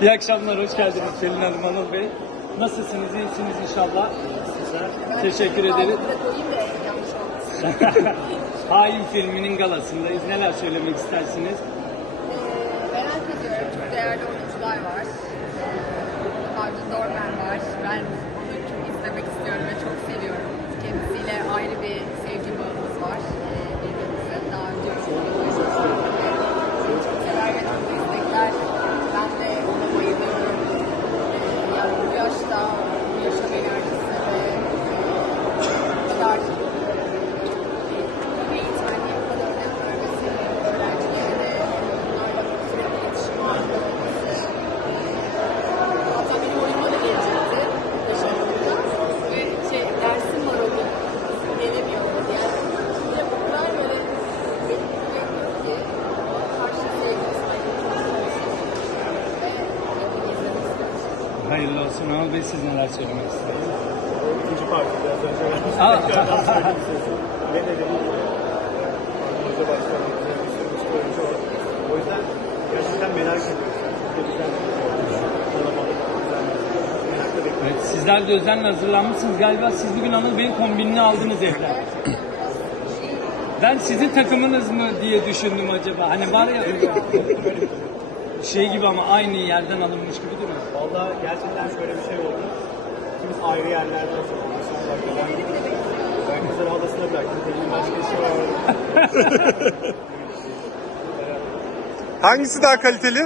İyi akşamlar, hoş geldiniz Selin Hanım, Anıl Bey. Nasılsınız, iyisiniz inşallah? Teşekkür ederiz. Hain filminin galasındayız. Neler söylemek istersiniz? Merak ediyorum. Çok değerli oyuncular var. Hardun Dorman var. Ben Hayırlı olsun. Anıl Bey siz neler söylemek istersiniz? İkinci parti biraz önce. Tekrardan. Ne de dediğim gibi. Ardımızda başlayan bir sürü müzik oyuncu var. O yüzden gerçekten merak ediyoruz. Çok güzel bekliyoruz. Evet, sizler de özenle hazırlanmışsınız. Galiba siz bugün Anıl Bey'in kombinini aldınız evden. Ben sizin takımınız mı diye düşündüm acaba. Hani var ya şey gibi ama aynı yerden alınmış gibi mi? Valla gerçekten şöyle bir şey oldu. İkimiz ayrı yerlerde oturuyoruz. Sen bak ben, ben kızları halasına bıraktım. Benim başka işi var. Hangisi daha kaliteli?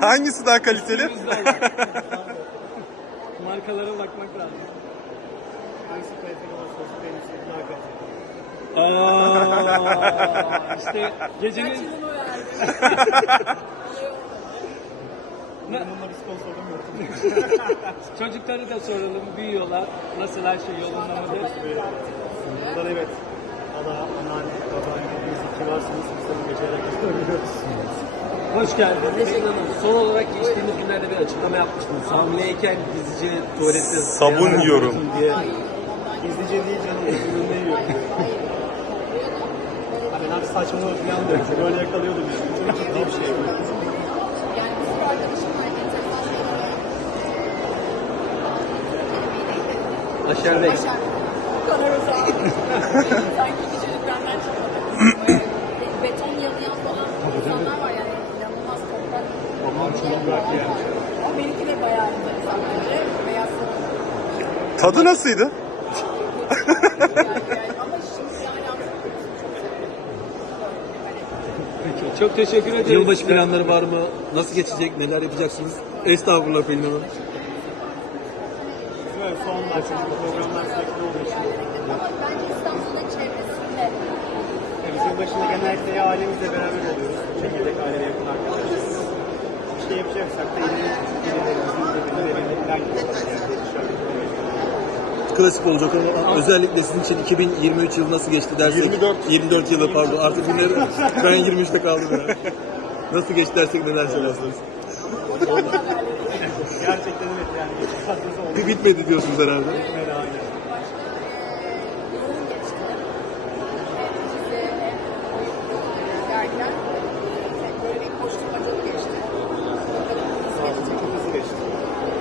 Hangisi daha kaliteli? Markalara bakmak lazım. Hangisi kaliteli olursa olsun benim için daha kaliteli. Aa, işte gecenin Ne- Bununla bir sponsorum yok. çocukları da soralım. Büyüyorlar. Nasıl her şey yolunda mıdır? Bunlar evet. Hala anneanne, babaanne, biz iki varsınız. Biz de bu gece hareket ediyoruz. Hoş geldiniz. Son olarak geçtiğimiz günlerde bir açıklama yapmıştınız. Hamileyken gizlice tuvalette Sabun yiyorum. ediyorsun diye. Gizlice değil canım, özgürlüğünde yiyorum. Hani ben saçmalama falan diyorum. Böyle yakalıyordu bizi. Çok ciddi bir şey bu. Yani bir sürü arkadaşım var. enteresan şeylere, Aşer Bey. Başar. Kadar uzak. Sanki küçücük benden çıkmadı. Beton yalayan falan insanlar var yani. İnanılmaz toprak. toprak yani. Ama benimki de bayağı enteresan bence. Beyaz Tadı nasıldı? çok çok teşekkür ederiz. Yılbaşı planları var mı? Nasıl geçecek? Neler yapacaksınız? Estağfurullah Pelin Hanım. Son dakika programlar sürekli olduğu için. ama bence İstanbul'da çevresinde E, Biz yılbaşında genellikle ya ailemizle beraber oluyoruz. Çekirdek aileye yakın arkadaşlarız. Bir şey yapacaksak da gidiyoruz. Yani dışarıda gidiyoruz. Klasik olacak ama özellikle sizin için 2023 yılı nasıl geçti dersek? 24. 24 yılı pardon. Artık günleri ben 23'te kaldım ya. Nasıl geçti dersek neler söylersiniz? Gerçekten evet yani. Fazlası oldu. Bir bitmedi diyorsunuz herhalde. Bitmedi aynen.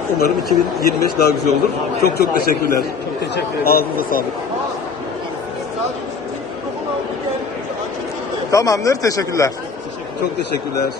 Umarım 2025 daha güzel olur. Çok çok teşekkürler. Çok teşekkür ederim. Ağzınıza sağlık. Tamamdır, teşekkürler. Çok teşekkürler.